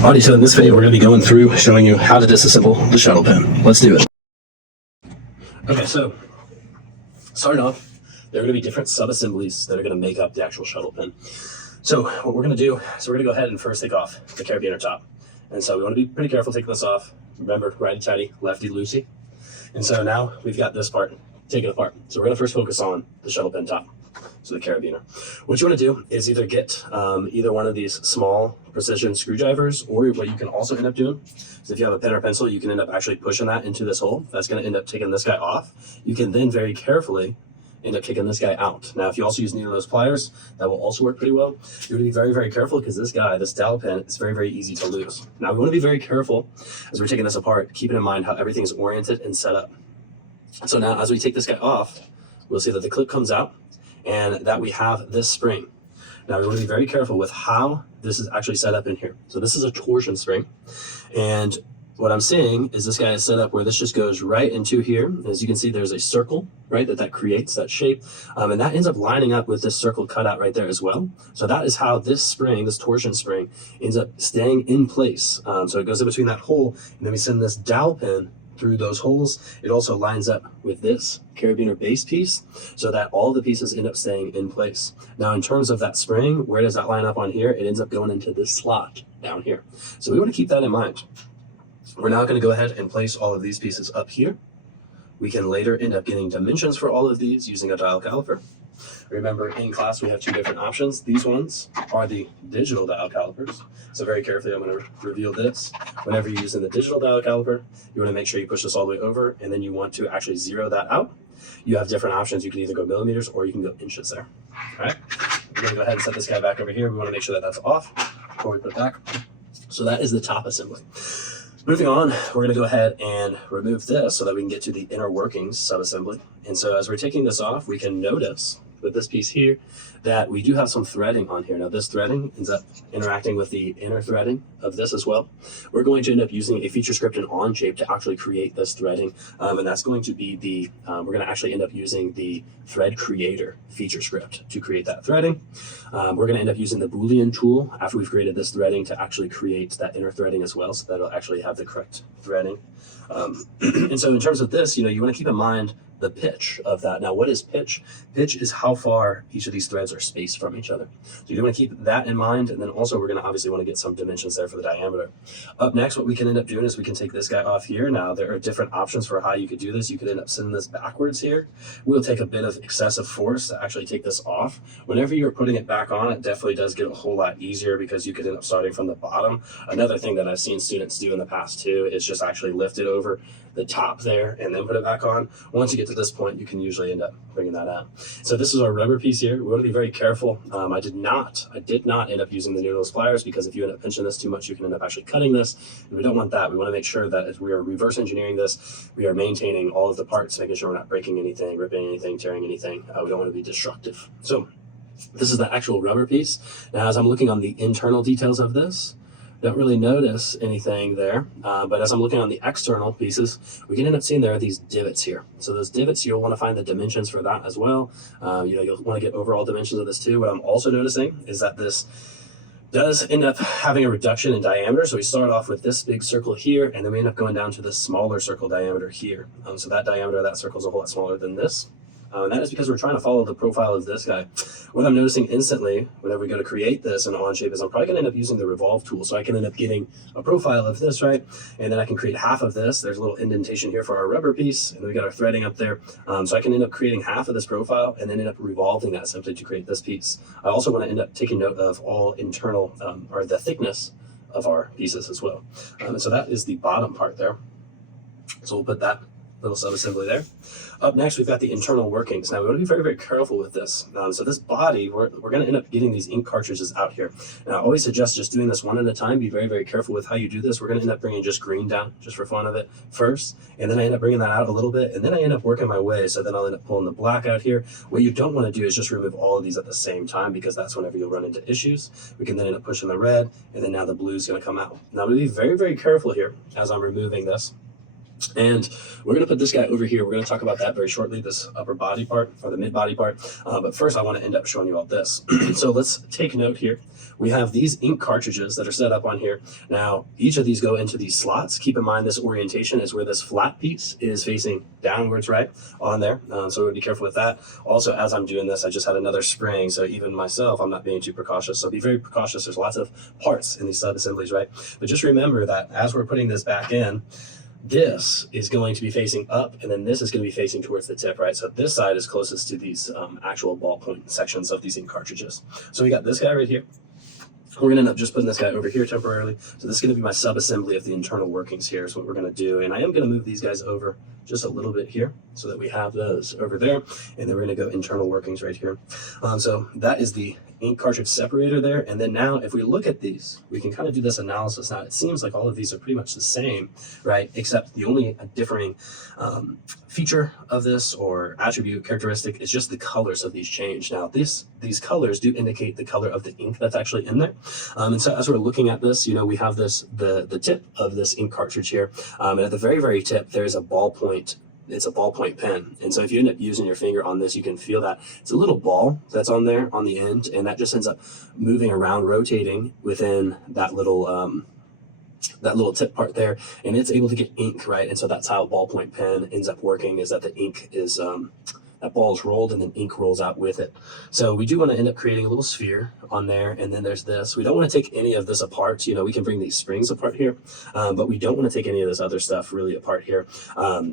Alrighty, so in this video we're going to be going through showing you how to disassemble the shuttle pin. Let's do it. Okay, so starting off, there are going to be different sub-assemblies that are going to make up the actual shuttle pin. So what we're going to do is we're going to go ahead and first take off the carabiner top. And so we want to be pretty careful taking this off. Remember, righty-tighty, lefty-loosey. And so now we've got this part taken apart. So we're going to first focus on the shuttle pin top, so the carabiner. What you want to do is either get either one of these small precision screwdrivers, or what you can also end up doing is if you have a pen or pencil, you can end up actually pushing that into this hole. That's going to end up taking this guy off. You can then very carefully end up kicking this guy out. Now, if you also use needle nose pliers, that will also work pretty well. You're going to be very, very careful because this guy, this dowel pin, is very, very easy to lose. Now, we want to be very careful as we're taking this apart, keeping in mind how everything is oriented and set up. So now, as we take this guy off, we'll see that the clip comes out and that we have this spring. Now, we want to be very careful with how this is actually set up in here. So this is a torsion spring, and what I'm seeing is this guy is set up where this just goes right into here. As you can see, there's a circle, right, that creates that shape. And that ends up lining up with this circle cutout right there as well. So that is how this spring, this torsion spring, ends up staying in place. So it goes in between that hole, and then we send this dowel pin through those holes. It also lines up with this carabiner base piece so that all the pieces end up staying in place. Now, in terms of that spring, where does that line up on here? It ends up going into this slot down here. So we want to keep that in mind. We're now going to go ahead and place all of these pieces up here. We can later end up getting dimensions for all of these using a dial caliper. Remember, in class we have two different options. These ones are the digital dial calipers. So very carefully, I'm going to reveal this. Whenever you're using the digital dial caliper, you want to make sure you push this all the way over, and then you want to actually zero that out. You have different options. You can either go millimeters or you can go inches there. All right, we're going to go ahead and set this guy back over here. We want to make sure that that's off before we put it back. So that is the top assembly. Moving on, we're going to go ahead and remove this so that we can get to the inner workings sub-assembly. And so as we're taking this off, we can notice with this piece here that we do have some threading on here. Now, this threading ends up interacting with the inner threading of this as well. We're going to end up using a feature script in OnShape to actually create this threading. And that's going to be the, we're going to actually end up using the thread creator feature script to create that threading. We're going to end up using the Boolean tool after we've created this threading to actually create that inner threading as well, so that it'll actually have the correct threading. And so in terms of this, you want to keep in mind the pitch of that. Now, what is pitch? Pitch is how far each of these threads are spaced from each other. So you do want to keep that in mind, and then also we're going to obviously want to get some dimensions there for the diameter. Up next, what we can end up doing is we can take this guy off here. Now, there are different options for how you could do this. You could end up sending this backwards here. We'll take a bit of excessive force to actually take this off. Whenever you're putting it back on, it definitely does get a whole lot easier because you could end up starting from the bottom. Another thing that I've seen students do in the past too is just actually lift it over the top there and then put it back on. Once you get to this point, you can usually end up bringing that out. So this is our rubber piece here. We want to be very careful. I did not end up using the needle nose pliers, because if you end up pinching this too much, you can end up actually cutting this, and we don't want that. We want to make sure that as we are reverse engineering this, we are maintaining all of the parts, making sure we're not breaking anything, ripping anything, tearing anything. We don't want to be destructive. So this is the actual rubber piece. Now, as I'm looking on the internal details of this, don't really notice anything there, but as I'm looking on the external pieces, we can end up seeing there are these divots here. So those divots, you'll want to find the dimensions for that as well. You'll want to get overall dimensions of this too. What I'm also noticing is that this does end up having a reduction in diameter. So we start off with this big circle here, and then we end up going down to the smaller circle diameter here. So that diameter of that circle is a whole lot smaller than this. And that is because we're trying to follow the profile of this guy. What I'm noticing instantly whenever we go to create this in OnShape is I'm probably going to end up using the Revolve tool. So I can end up getting a profile of this, right? And then I can create half of this. There's a little indentation here for our rubber piece, and we got our threading up there. So I can end up creating half of this profile and then end up revolving that simply to create this piece. I also want to end up taking note of all internal, or the thickness of our pieces as well. So that is the bottom part there. So we'll put that little sub-assembly there. Up next, we've got the internal workings. Now, we want to be very, very careful with this. So this body, we're going to end up getting these ink cartridges out here. Now, I always suggest just doing this one at a time. Be very, very careful with how you do this. We're going to end up bringing just green down, just for fun of it, first. And then I end up bringing that out a little bit. And then I end up working my way. So then I'll end up pulling the black out here. What you don't want to do is just remove all of these at the same time, because that's whenever you'll run into issues. We can then end up pushing the red, and then now the blue is going to come out. Now, I'm going to be very, very careful here as I'm removing this. And we're going to put this guy over here. We're going to talk about that very shortly, this upper body part or the mid body part. But first I want to end up showing you all this. So let's take note here. We have these ink cartridges that are set up on here. Now, each of these go into these slots. Keep in mind this orientation is where this flat piece is facing downwards, right, on there. So we'll be careful with that. Also, as I'm doing this, I just had another spring. So even myself, I'm not being too precautious. So be very precautious. There's lots of parts in these sub-assemblies, right? But just remember that as we're putting this back in, this is going to be facing up, and then this is going to be facing towards the tip, right? So this side is closest to these actual ballpoint sections of these ink cartridges. So we got this guy right here. We're going to end up just putting this guy over here temporarily. So this is going to be my sub-assembly of the internal workings here is what we're going to do. And I am going to move these guys over just a little bit here so that we have those over there. And then we're going to go internal workings right here. So that is the ink cartridge separator there. And then now if we look at these, we can kind of do this analysis. Now it seems like all of these are pretty much the same, right? Except the only differing feature of this or attribute characteristic is just the colors of these change. Now these colors do indicate the color of the ink that's actually in there. And so as we're looking at this, you know, we have this, the tip of this ink cartridge here. And at the very, very tip, there's a ballpoint. It's a ballpoint pen. And so if you end up using your finger on this, you can feel that it's a little ball that's on there on the end. And that just ends up moving around, rotating within that little tip part there. And it's able to get ink, right? And so that's how a ballpoint pen ends up working, is that the ink is, that ball is rolled and then ink rolls out with it. So we do want to end up creating a little sphere on there. And then there's this. We don't want to take any of this apart. You know, we can bring these springs apart here, but we don't want to take any of this other stuff really apart here.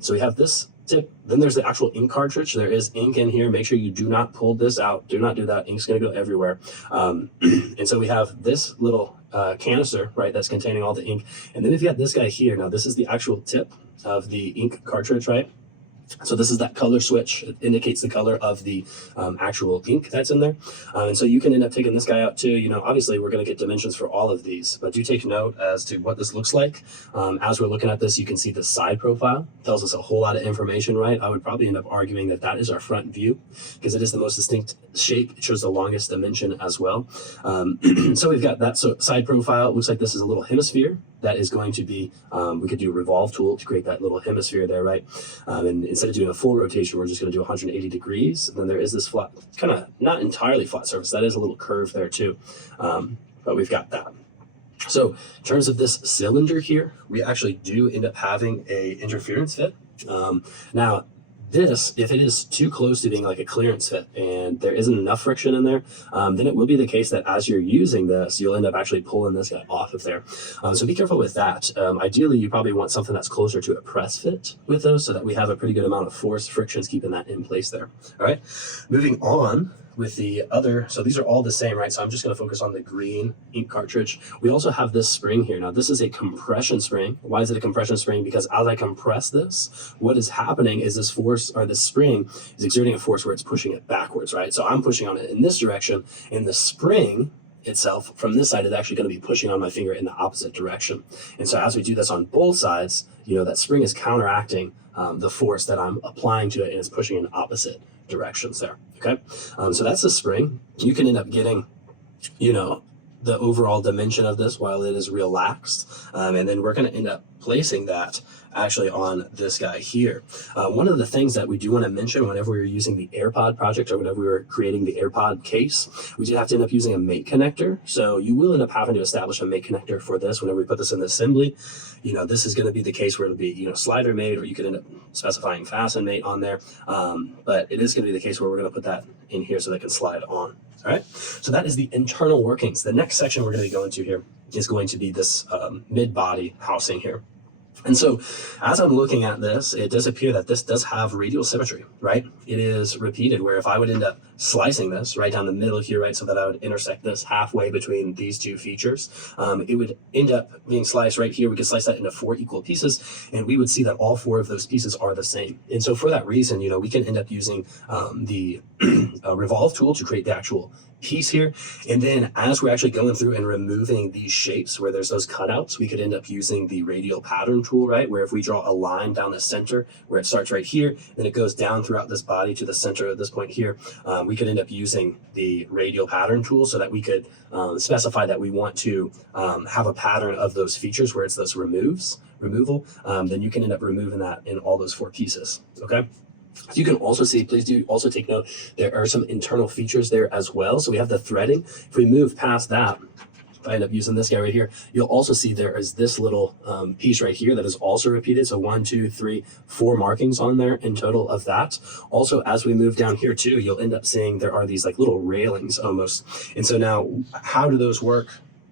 So we have this tip. Then there's the actual ink cartridge. There is ink in here. Make sure you do not pull this out. Do not do that. Ink's going to go everywhere. And so we have this little canister, right, that's containing all the ink. And then we've got this guy here. Now this is the actual tip of the ink cartridge, right? So this is that color switch. It indicates the color of the actual ink that's in there. And so you can end up taking this guy out too. You know, obviously we're going to get dimensions for all of these, but do take note as to what this looks like. As we're looking at this, you can see the side profile. Tells us a whole lot of information, right? I would probably end up arguing that that is our front view because it is the most distinct shape. It shows the longest dimension as well. So we've got that side profile. It looks like this is a little hemisphere. That is going to be, we could do a revolve tool to create that little hemisphere there, right? And instead of doing a full rotation, we're just going to do 180 degrees. And then there is this flat, kind of not entirely flat surface. That is a little curve there too. But we've got that. So in terms of this cylinder here, we actually do end up having a interference fit. Now, this, if it is too close to being like a clearance fit and there isn't enough friction in there, then it will be the case that as you're using this, you'll end up actually pulling this guy off of there. So be careful with that. Ideally, you probably want something that's closer to a press fit with those so that we have a pretty good amount of force frictions keeping that in place there. All right, moving on with the other, so these are all the same, right? So I'm just going to focus on the green ink cartridge. We also have this spring here. Now this is a compression spring. Why is it a compression spring? Because as I compress this, what is happening is this force, or this spring is exerting a force where it's pushing it backwards, right? So I'm pushing on it in this direction, and the spring itself from this side is actually going to be pushing on my finger in the opposite direction. And so as we do this on both sides, you know, that spring is counteracting the force that I'm applying to it, and it's pushing in opposite directions there. Okay, so that's the spring. You can end up getting, you know, the overall dimension of this while it is relaxed, and then we're going to end up placing that actually on this guy here. One of the things that we do want to mention whenever we were using the AirPod project or whenever we were creating the AirPod case, we did have to end up using a mate connector. So you will end up having to establish a mate connector for this whenever we put this in the assembly. You know, this is going to be the case where it'll be, you know, slider mate, or you could end up specifying fasten mate on there. But it is going to be the case where we're going to put that in here so they can slide on. All right, so that is the internal workings. The next section we're going to go into here is going to be this mid-body housing here. And so as I'm looking at this, it does appear that this does have radial symmetry, right? It is repeated, where if I would end up slicing this right down the middle here, right, so that I would intersect this halfway between these two features, it would end up being sliced right here. We could slice that into 4 equal pieces, and we would see that all 4 of those pieces are the same. And so for that reason, you know, we can end up using the Revolve tool to create the actual piece here. And then as we're actually going through and removing these shapes where there's those cutouts, we could end up using the radial pattern tool, right? Where if we draw a line down the center where it starts right here, then it goes down throughout this body to the center at this point here, we could end up using the radial pattern tool so that we could specify that we want to have a pattern of those features where it's those removes, removal, then you can end up removing that in all those 4 pieces, okay? So you can also see, please do also take note, there are some internal features there as well. So we have the threading. If we move past that, if I end up using this guy right here, you'll also see there is this little piece right here that is also repeated. So 1, 2, 3, 4 markings on there in total of that. Also, as we move down here too, you'll end up seeing there are these like little railings almost. And so now, how do those work?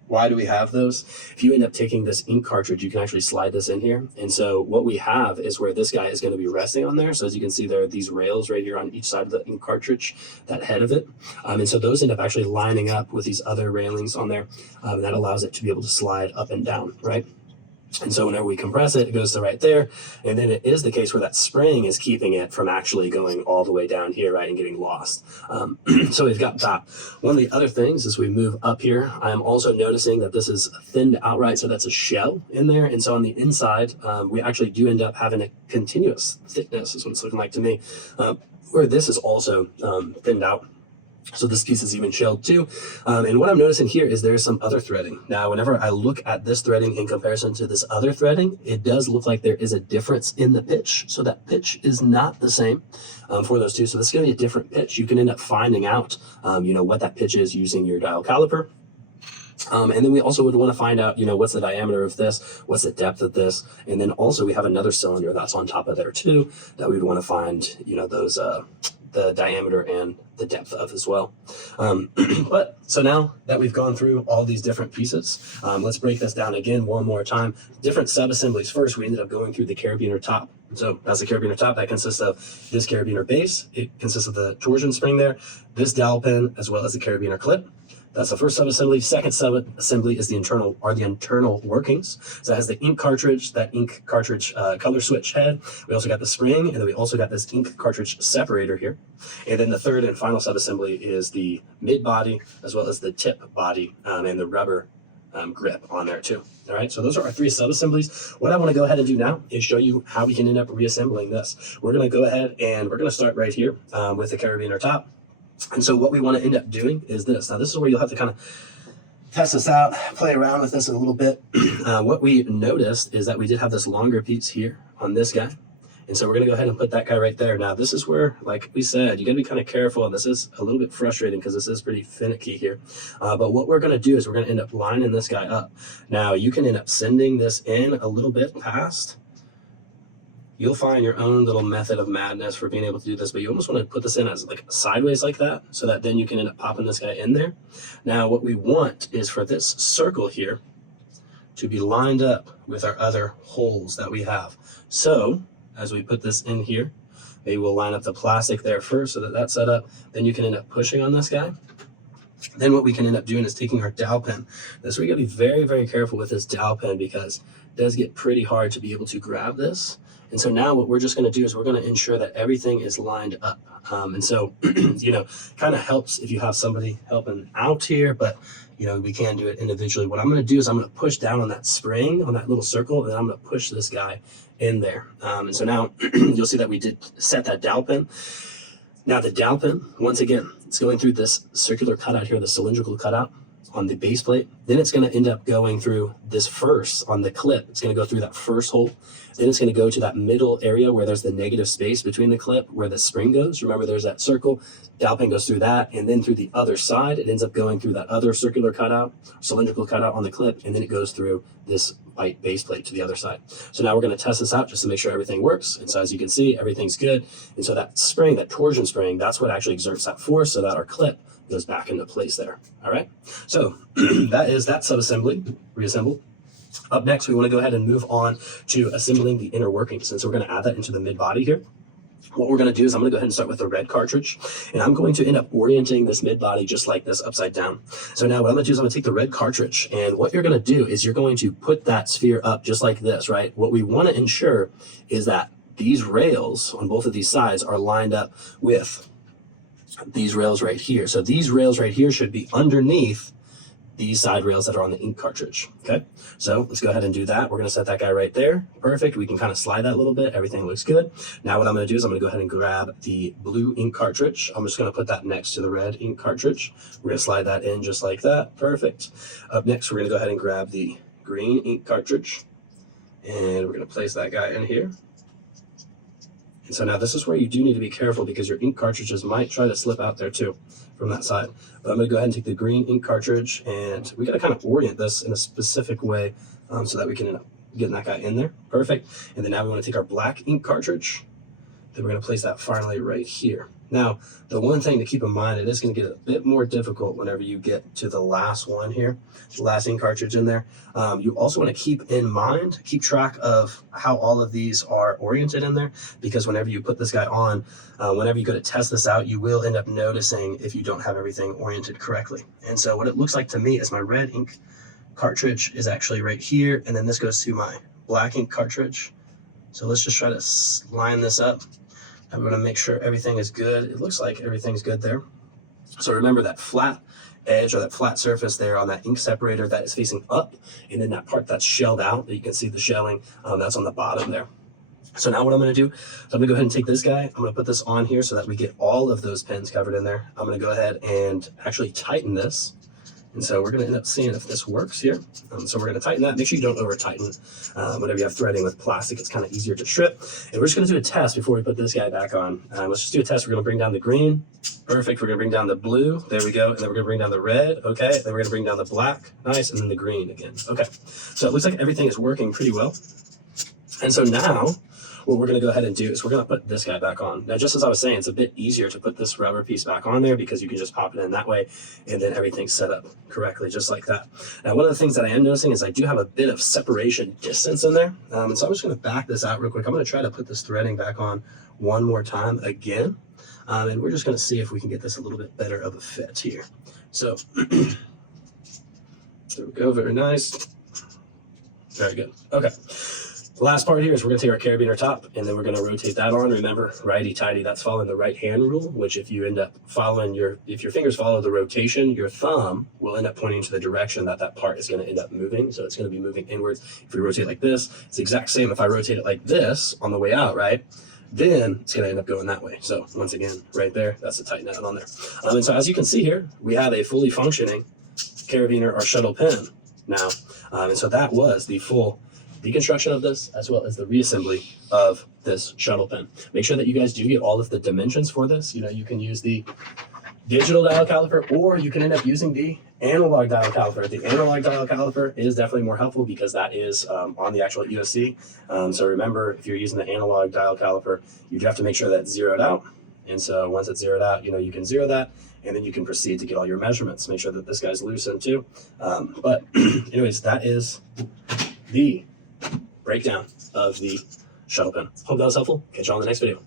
Why do we have those? If you end up taking this ink cartridge, you can actually slide this in here. And so what we have is where this guy is going to be resting on there. So as you can see, there are these rails right here on each side of the ink cartridge, that head of it. And so those end up actually lining up with these other railings on there. That allows it to be able to slide up and down, right? And so whenever we compress it, it goes to right there. And then it is the case where that spring is keeping it from actually going all the way down here, right, and getting lost. So we've got that. One of the other things as we move up here, I'm also noticing that this is thinned outright, so that's a shell in there. And so on the inside, we actually do end up having a continuous thickness, is what it's looking like to me, where this is also thinned out. So this piece is even shelled too. And what I'm noticing here is there's some other threading. Now, whenever I look at this threading in comparison to this other threading, it does look like there is a difference in the pitch. So that pitch is not the same for those two. So this is going to be a different pitch. You can end up finding out, what that pitch is using your dial caliper. And then we also would want to find out, what's the diameter of this, what's the depth of this, and then also we have another cylinder that's on top of there too that we'd want to find, those the diameter and the depth of as well. But so now that we've gone through all these different pieces, let's break this down again one more time. Different sub-assemblies. First, we ended up going through the carabiner top. So that's the carabiner top. That consists of this carabiner base. It consists of the torsion spring there, this dowel pin, as well as the carabiner clip. That's the first sub-assembly. Second sub-assembly is the internal workings. So it has the ink cartridge, that ink cartridge color switch head. We also got the spring, and then we also got this ink cartridge separator here. And then the third and final sub-assembly is the mid body, as well as the tip body and the rubber grip on there too. All right, so those are our 3 sub-assemblies. What I want to go ahead and do now is show you how we can end up reassembling this. We're going to go ahead and we're going to start right here with the carabiner top. And so what we want to end up doing is this. Now, this is where you'll have to kind of test this out, play around with this a little bit. What we noticed is that we did have this longer piece here on this guy. And so we're going to go ahead and put that guy right there. Now, this is where, like we said, you got to be kind of careful. And this is a little bit frustrating because this is pretty finicky here. But what we're going to do is we're going to end up lining this guy up. Now, you can end up sending this in a little bit past. You'll find your own little method of madness for being able to do this, but you almost want to put this in as like sideways like that, so that then you can end up popping this guy in there. Now, what we want is for this circle here to be lined up with our other holes that we have. So as we put this in here, maybe we'll line up the plastic there first so that that's set up. Then you can end up pushing on this guy. Then what we can end up doing is taking our dowel pin. This we got to be very, very careful with this dowel pin because it does get pretty hard to be able to grab this. And so now what we're just going to do is we're going to ensure that everything is lined up. And so, kind of helps if you have somebody helping out here, but, we can do it individually. What I'm going to do is I'm going to push down on that spring, on that little circle, and then I'm going to push this guy in there. And so now you'll see that we did set that dowel pin. Now the dowel pin, once again, it's going through this circular cutout here, the cylindrical cutout on the base plate. Then it's going to end up going through this first on the clip. It's going to go through that first hole. Then it's going to go to that middle area where there's the negative space between the clip where the spring goes. Remember, there's that circle. Dowel pin goes through that, and then through the other side, it ends up going through that other circular cutout, cylindrical cutout on the clip, and then it goes through this white base plate to the other side. So now we're going to test this out just to make sure everything works. And so as you can see, everything's good. And so that spring, that torsion spring, that's what actually exerts that force so that our clip goes back into place there. All right. So that is that subassembly, reassemble. Up next, we want to go ahead and move on to assembling the inner workings. And so we're going to add that into the mid body here. What we're going to do is I'm going to go ahead and start with the red cartridge, and I'm going to end up orienting this mid body just like this upside down. So now what I'm going to do is I'm going to take the red cartridge, and what you're going to do is you're going to put that sphere up just like this, right? What we want to ensure is that these rails on both of these sides are lined up with these rails right here. So these rails right here should be underneath these side rails that are on the ink cartridge. Okay, so let's go ahead and do that. We're going to set that guy right there. Perfect. We can kind of slide that a little bit. Everything looks good. Now what I'm going to do is I'm going to go ahead and grab the blue ink cartridge. I'm just going to put that next to the red ink cartridge. We're going to slide that in just like that. Perfect. Up next, we're going to go ahead and grab the green ink cartridge. And we're going to place that guy in here. And so now this is where you do need to be careful because your ink cartridges might try to slip out there too from that side. But I'm going to go ahead and take the green ink cartridge, and we got to kind of orient this in a specific way so that we can end up getting that guy in there. Perfect. And then now we want to take our black ink cartridge. Then we're going to place that finally right here. Now, the one thing to keep in mind, it is going to get a bit more difficult whenever you get to the last one here, the last ink cartridge in there. You also want to keep track of how all of these are oriented in there, because whenever you put this guy on, whenever you go to test this out, you will end up noticing if you don't have everything oriented correctly. And so what it looks like to me is my red ink cartridge is actually right here, and then this goes to my black ink cartridge. So let's just try to line this up. I'm going to make sure everything is good. It looks like everything's good there. So remember that flat edge or that flat surface there on that ink separator that is facing up, and then that part that's shelled out that you can see the shelling, that's on the bottom there. So now what I'm going to do, so I'm going to go ahead and take this guy. I'm going to put this on here so that we get all of those pins covered in there. I'm going to go ahead and actually tighten this. And so we're going to end up seeing if this works here. So we're going to tighten that. Make sure you don't over tighten. Whenever you have threading with plastic, it's kind of easier to strip. And we're just going to do a test before we put this guy back on. Let's just do a test. We're going to bring down the green. Perfect. We're going to bring down the blue. There we go. And then we're going to bring down the red. Okay. Then we're going to bring down the black. Nice. And then the green again. Okay. So it looks like everything is working pretty well. And so now what we're going to go ahead and do is we're going to put this guy back on. Now, just as I was saying, it's a bit easier to put this rubber piece back on there because you can just pop it in that way, and then everything's set up correctly, just like that. Now, one of the things that I am noticing is I do have a bit of separation distance in there. And so I'm just going to back this out real quick. I'm going to try to put this threading back on one more time again. And we're just going to see if we can get this a little bit better of a fit here. So there we go. Very nice. Very good. Okay. The last part here is we're going to take our carabiner top, and then we're going to rotate that on. Remember, righty-tighty, that's following the right hand rule, which if you end up following if your fingers follow the rotation, your thumb will end up pointing to the direction that that part is going to end up moving. So it's going to be moving inwards. If we rotate like this, it's the exact same. If I rotate it like this on the way out, right, then it's going to end up going that way. So once again, right there, that's the tighten that on there. And so as you can see here, we have a fully functioning carabiner or shuttle pin now. And so that was the full deconstruction of this, as well as the reassembly of this shuttle pin. Make sure that you guys do get all of the dimensions for this. You know, you can use the digital dial caliper, or you can end up using the analog dial caliper. The analog dial caliper is definitely more helpful because that is on the actual EOC. So remember, if you're using the analog dial caliper, you do have to make sure that it's zeroed out. And so once it's zeroed out, you know, you can zero that, and then you can proceed to get all your measurements. Make sure that this guy's loosened too. But anyways, that is the breakdown of the shuttle pin. Hope that was helpful. Catch you on the next video.